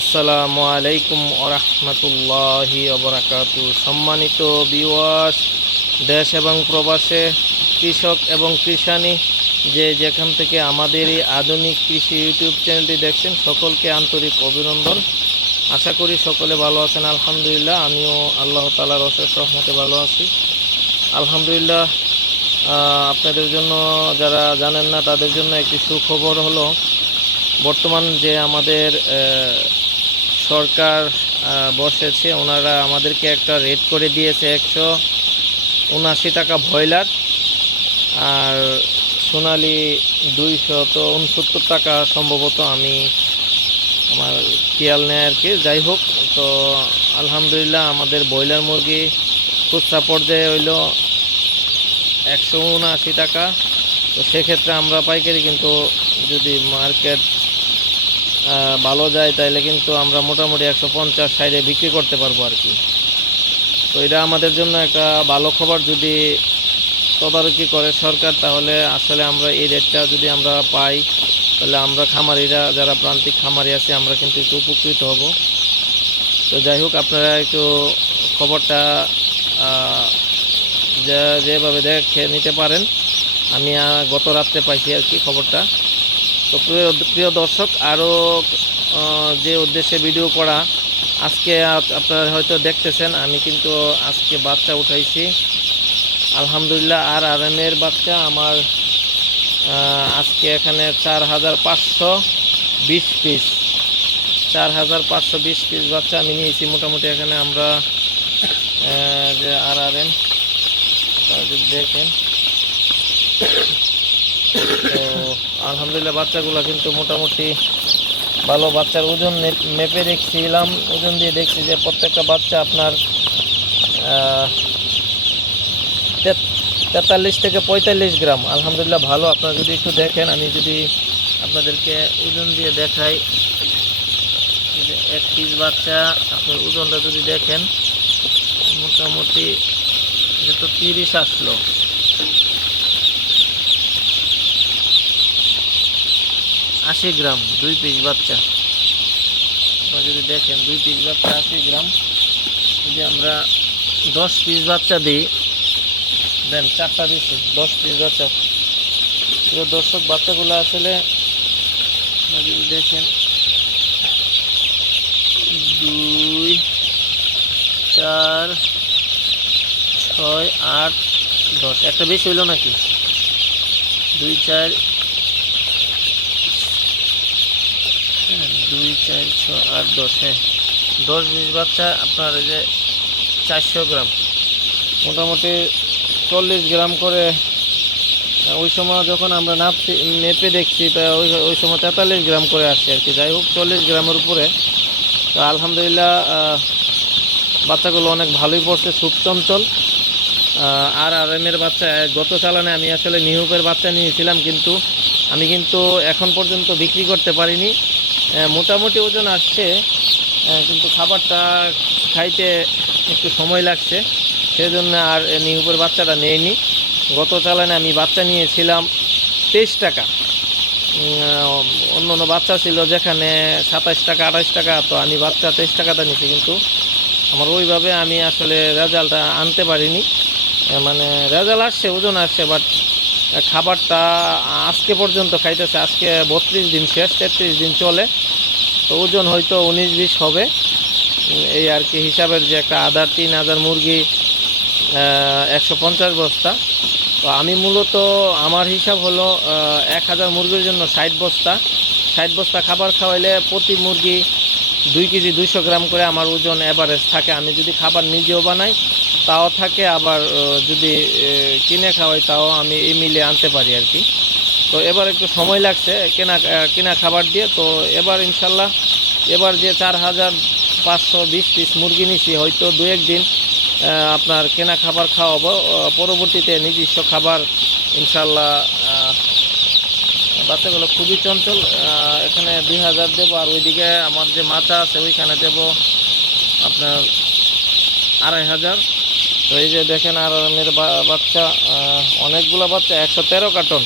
আসসালামু আলাইকুম ওরহমতুল্লাহি ওবরাকাতু সম্মানিত বিওয়াস দেশ এবং প্রবাসে, কৃষক এবং কৃষানি, যে যেখান থেকে আমাদের এই আধুনিক কৃষি ইউটিউব চ্যানেলটি দেখছেন, সকলকে আন্তরিক অভিনন্দন। আশা করি সকলে ভালো আছেন, আলহামদুলিল্লাহ। আমিও আল্লাহ তালার অশেষ রহমতে ভালো আছি। আলহামদুলিল্লাহ আপনাদের জন্য যারা জানেন না, তাদের জন্য একটি সুখবর হলো, বর্তমান যে আমাদের সরকার বসেছে। ওনারা আমাদেরকে একটা রেট করে দিয়েছে একশো উনআশি টাকা ব্রয়লার। আর সোনালি দুইশো, তো উনসত্তর টাকা সম্ভবত আমি আমার খেয়াল নেয় আর কি। যাই হোক, তো আলহামদুলিল্লাহ আমাদের ব্রয়লার মুরগি খুচরা পর্যায়ে হইল একশো উনআশি টাকা। তো সেক্ষেত্রে আমরা পাইকারি, কিন্তু যদি মার্কেট ভালো যায়, তাইলে কিন্তু আমরা মোটামুটি একশো পঞ্চাশ সাইডে বিক্রি করতে পারব আর কি। তো এটা আমাদের জন্য একটা ভালো খবর। যদি তদারকি করে সরকার, তাহলে আসলে আমরা এই রেটটা যদি আমরা পাই, তাহলে আমরা খামারিরা, যারা প্রান্তিক খামারি আছে, আমরা কিন্তু একটু উপকৃত হব। তো যাই হোক, আপনারা একটু খবরটা যেভাবে দেখে নিতে পারেন, আমি গত রাত্রে পাইছি আর কি খবরটা। তো প্রিয় প্রিয় দর্শক, আরও যে উদ্দেশ্যে ভিডিও করা, আজকে আপনারা হয়তো দেখতেছেন, আমি কিন্তু আজকে বাচ্চা উঠাইছি। আলহামদুলিল্লাহ, আর আর এর বাচ্চা আমার আজকে এখানে চার হাজার পাঁচশো বিশ পিস চার হাজার পাঁচশো বিশ পিস বাচ্চা আমি নিয়েছি, মোটামুটি এখানে আমরা যে আর আর এম দেখেন। তো আলহামদুলিল্লাহ, বাচ্চাগুলো কিন্তু মোটামুটি ভালো। বাচ্চার ওজন মেপে দেখছিলাম, ওজন দিয়ে দেখছি যে প্রত্যেকটা বাচ্চা আপনার তেতাল্লিশ থেকে পঁয়তাল্লিশ গ্রাম। আলহামদুলিল্লাহ ভালো। আপনারা যদি একটু দেখেন, আমি যদি আপনাদেরকে ওজন দিয়ে দেখাই এক পিস বাচ্চা, আপনার ওজনটা যদি দেখেন, মোটামুটি এটা তিরিশ আসলো। আশি গ্রাম, দুই পিস বাচ্চা। আপনারা যদি দেখেন, দুই পিস বাচ্চা আশি গ্রাম। যদি আমরা দশ পিস বাচ্চা দিই, দেন চারটা দিচ্ছি, দশ পিস বাচ্চা। প্রিয় দর্শক, বাচ্চাগুলো আসলে যদি দেখেন, দুই, চার, ছয়, আট, দশ। একটা বেশি হইল নাকি? দুই, চার হ্যাঁ, দুই, চার ছয় আট, দশ হ্যাঁ। দশ বিশ বাচ্চা, আপনার যে চারশো গ্রাম। মোটামুটি চল্লিশ গ্রাম করে ওই সময় যখন আমরা নাপছি, মেপে দেখছি, তা ওই ওই সময় তেতাল্লিশ গ্রাম করে আসছে আর কি। যাই হোক, চল্লিশ গ্রামের উপরে। তো আলহামদুলিল্লাহ বাচ্চাগুলো অনেক ভালোই পড়ছে খুব চঞ্চল আর আর এমের বাচ্চা, গত চালানে আমি আসলে নিহুপের বাচ্চা নিয়েছিলাম, কিন্তু আমি কিন্তু এখন পর্যন্ত বিক্রি করতে পারিনি। মোটামুটি ওজন আসছে কিন্তু খাবারটা খাইতে একটু সময় লাগছে। সেজন্য আর নিহুপের বাচ্চাটা নেয়নি। গত চালানে আমি বাচ্চা নিয়েছিলাম তেইশ টাকা। অন্য অন্য বাচ্চা ছিল যেখানে সাতাশ টাকা আঠাশ টাকা, তো আমি বাচ্চা তেইশ টাকাটা নিছি, কিন্তু আমার ওইভাবে আমি আসলে রেজাল্টটা আনতে পারিনি। মানে রেজাল্ট আসছে, ওজন আসছে বাট খাবারটা আজকে পর্যন্ত খাইতেছে, আজকে বত্রিশ দিন শেষ, তেত্রিশ দিন চলে। তো ওজন হয়তো উনিশ বিশ হবে। এই আর কি হিসাবের যে একটা আধার তিন হাজার মুরগি একশো পঞ্চাশ বস্তা। তো আমি মূলত, আমার হিসাব হলো এক হাজার মুরগির জন্য ষাট বস্তা। ষাট বস্তা খাবার খাওয়াইলে প্রতি মুরগি দুই কেজি দুইশো গ্রাম করে আমার ওজন অ্যাভারেজ থাকে। আমি যদি খাবার নিজেও বানাই তাও থাকে, আবার যদি কিনে খাওয়াই তাও আমি এই মিলে আনতে পারি আর কি। তো এবার একটু সময় লাগছে কেনা কেনা খাবার দিয়ে, তো এবার ইনশাল্লাহ, এবার যে চার হাজার পাঁচশো বিশ পিস মুরগি নিছি, হয়তো দু একদিন আপনার কেনা খাবার খাওয়াবো পরবর্তীতে নিজস্ব খাবার ইনশাল্লাহ বাচ্চাগুলো খুবই চঞ্চল এখানে দুই হাজার দেবো, আর ওইদিকে আমার যে মাচা আছে, ওইখানে দেবো আপনার আড়াই হাজার। তো এই যে দেখেন আর মেয়ের বাচ্চা অনেকগুলো বাচ্চা, একশো তেরো কার্টন।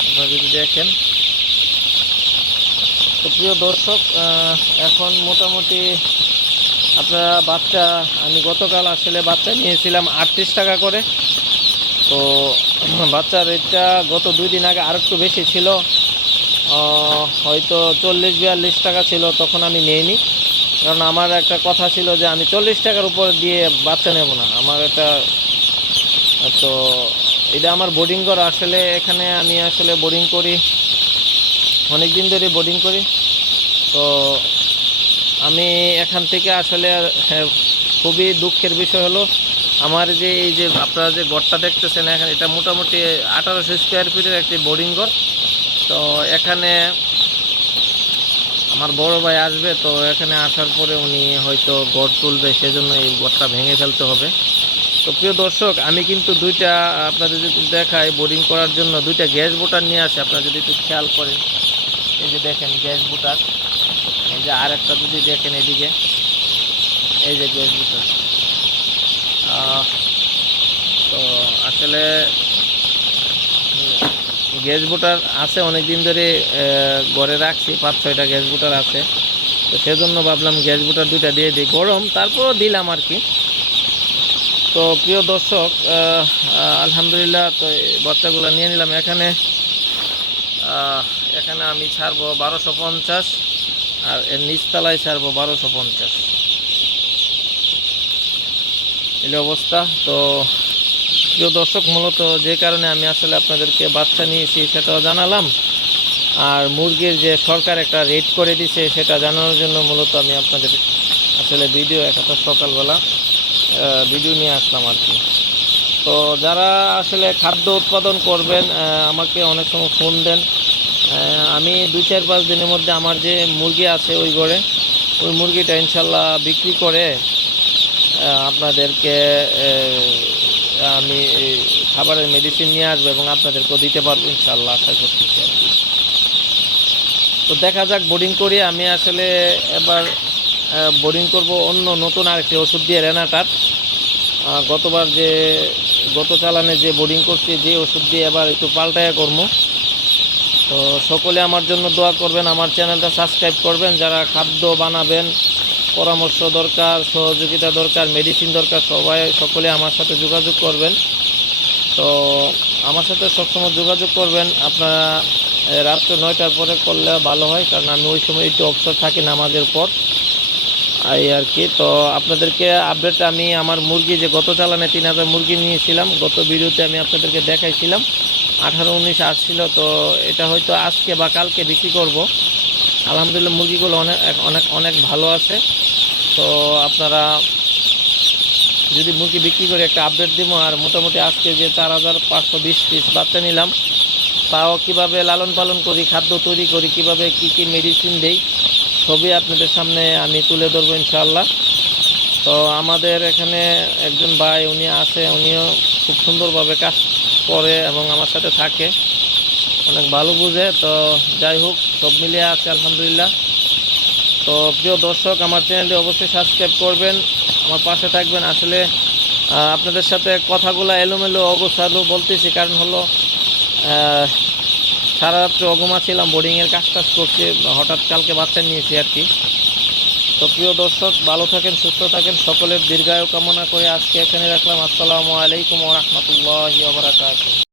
আপনারা যদি দেখেন। তো প্রিয় দর্শক এখন মোটামুটি আপনারা বাচ্চা, আমি গতকাল আসলে বাচ্চা নিয়েছিলাম আটত্রিশ টাকা করে। তো বাচ্চার রেটটা গত দুই দিন আগে আর একটু বেশি ছিল। হয়তো চল্লিশ, বিয়াল্লিশ টাকা ছিল, তখন আমি নিইনি। কারণ আমার একটা কথা ছিল যে আমি চল্লিশ টাকার উপর দিয়ে বাচ্চা নেব না। আমার একটা তো এটা আমার বোর্ডিং করা। আসলে এখানে আমি আসলে বোর্ডিং করি অনেক দিন ধরে বোর্ডিং করি। তো আমি এখান থেকে আসলে হ্যাঁ, খুবই দুঃখের বিষয় হলো আমার যে এই যে আপনারা যে ঘরটা দেখতেছেন এখানে এটা মোটামুটি আঠারোশো স্কোয়ার ফিটের একটি বোর্ডিং ঘর। তো এখানে আমার বড় ভাই আসবে, তো এখানে আসার পরে উনি হয়তো গড় তুলবে, সেজন্য এই গড়টা ভেঙে ফেলতে হবে। তো প্রিয় দর্শক, আমি কিন্তু দুইটা, আপনাদের যদি দেখাই বোরিং করার জন্য, দুইটা গ্যাস বোটার নিয়ে আসে, আপনারা যদি একটু খেয়াল করেন। এই যে দেখেন গ্যাস বুটার, এই যে আর একটা যদি দেখেন এদিকে, এই যে গ্যাস বুটার। তো আসলে গ্যাস বুটার আছে অনেক দিন ধরে ঘরে রাখছি, পাঁচ ছয়টা গ্যাস বুটার আছে। তো সেজন্য ভাবলাম গ্যাস বুটার দুইটা দিয়ে দিই, গরম, তারপরও দিলাম আর কি। তো প্রিয় দর্শক আলহামদুলিল্লাহ তো বাচ্চাগুলো নিয়ে নিলাম। এখানে এখানে আমি ছাড়বো বারোশো পঞ্চাশ, আর এর নিচতলায় ছাড়বো বারোশো পঞ্চাশ। এই অবস্থা। তো প্রিয় দর্শক, মূলত যে কারণে আমি আসলে আপনাদেরকে বাচ্চা নিয়েছি সেটাও জানালাম। আর মুরগির যে সরকার একটা রেট করে দিছে সেটা জানানোর জন্য মূলত আমি আপনাদের আসলে ভিডিও একটা সকালবেলা ভিডিও নিয়ে আসলাম আর কি। তো যারা আসলে খাদ্য উৎপাদন করবেন আমাকে অনেক সময় ফোন দেন। আমি দুই চার পাঁচ দিনের মধ্যে আমার যে মুরগি আছে ওই ঘরে ওই মুরগিটা ইনশাল্লাহ বিক্রি করে আপনাদেরকে আমি খাবারের মেডিসিন নিয়ে আসব এবং আপনাদেরকেও দিতে পারব ইনশাল্লাহ আশা করতেছি তো দেখা যাক বোর্ডিং করি। আমি আসলে এবার বোর্ডিং করব অন্য নতুন আরেকটি ওষুধ দিয়ে রেনাটার গতবার যে, গত চালানে যে বোর্ডিং করছি, যে ওষুধ দিয়ে এবার একটু পাল্টায়া করব। তো সকলে আমার জন্য দোয়া করবেন, আমার চ্যানেলটা সাবস্ক্রাইব করবেন, যারা খাদ্য বানাবেন পরামর্শ দরকার, সহযোগিতা দরকার মেডিসিন দরকার, সবাই, সকলে আমার সাথে যোগাযোগ করবেন। তো আমার সাথে সবসময় যোগাযোগ করবেন। আপনারা রাত্রে নয়টার পরে করলে ভালো হয়, কারণ আমি ওই সময় একটু অবসর থাকি নামাজের পর। এই আর কি, তো আপনাদেরকে আপডেট আমি আমার মুরগি যে গত চালানে তিন হাজার মুরগি নিয়েছিলাম, গত ভিডিওতে আমি আপনাদেরকে দেখাইছিলাম। আঠারো, উনিশ আসছিল, তো এটা হয়তো আজকে বা কালকে বিক্রি করব। আলহামদুলিল্লাহ মুরগিগুলো অনেক অনেক অনেক ভালো আছে। তো আপনারা যদি মুরগি বিক্রি করে একটা আপডেট দিব, আর মোটামুটি আজকে যে চার হাজার পাঁচশো বিশ পিস বাচ্চা নিলাম, তাও কীভাবে লালন পালন করি, খাদ্য তৈরি করি, কীভাবে কি কি মেডিসিন দেই, সবই আপনাদের সামনে আমি তুলে ধরবো ইনশাআল্লাহ। তো আমাদের এখানে একজন ভাই, উনি আছে, উনিও খুব সুন্দরভাবে কাজ করে এবং আমার সাথে থাকে। অনেক ভালো বুঝে, তো যাই হোক সব মিলিয়ে আছে আলহামদুলিল্লাহ। তো প্রিয় দর্শক, আমার চ্যানেলটি অবশ্যই সাবস্ক্রাইব করবেন, আমার পাশে থাকবেন। আসলে আপনাদের সাথে কথাগুলো এলোমেলো অগোছালো বলতেছি, কারণ হলো সারা রাত্রে অগমা ছিলাম বোর্ডিংয়ের কাজ টাজ করছি, হঠাৎ কালকে বাচ্চা নিয়েছি আর কি। তো প্রিয় দর্শক, ভালো থাকেন, সুস্থ থাকেন, সকলের দীর্ঘায়ু কামনা করে আজকে এখানে রাখলাম। আসসালামু আলাইকুম রহমতুল্লাহ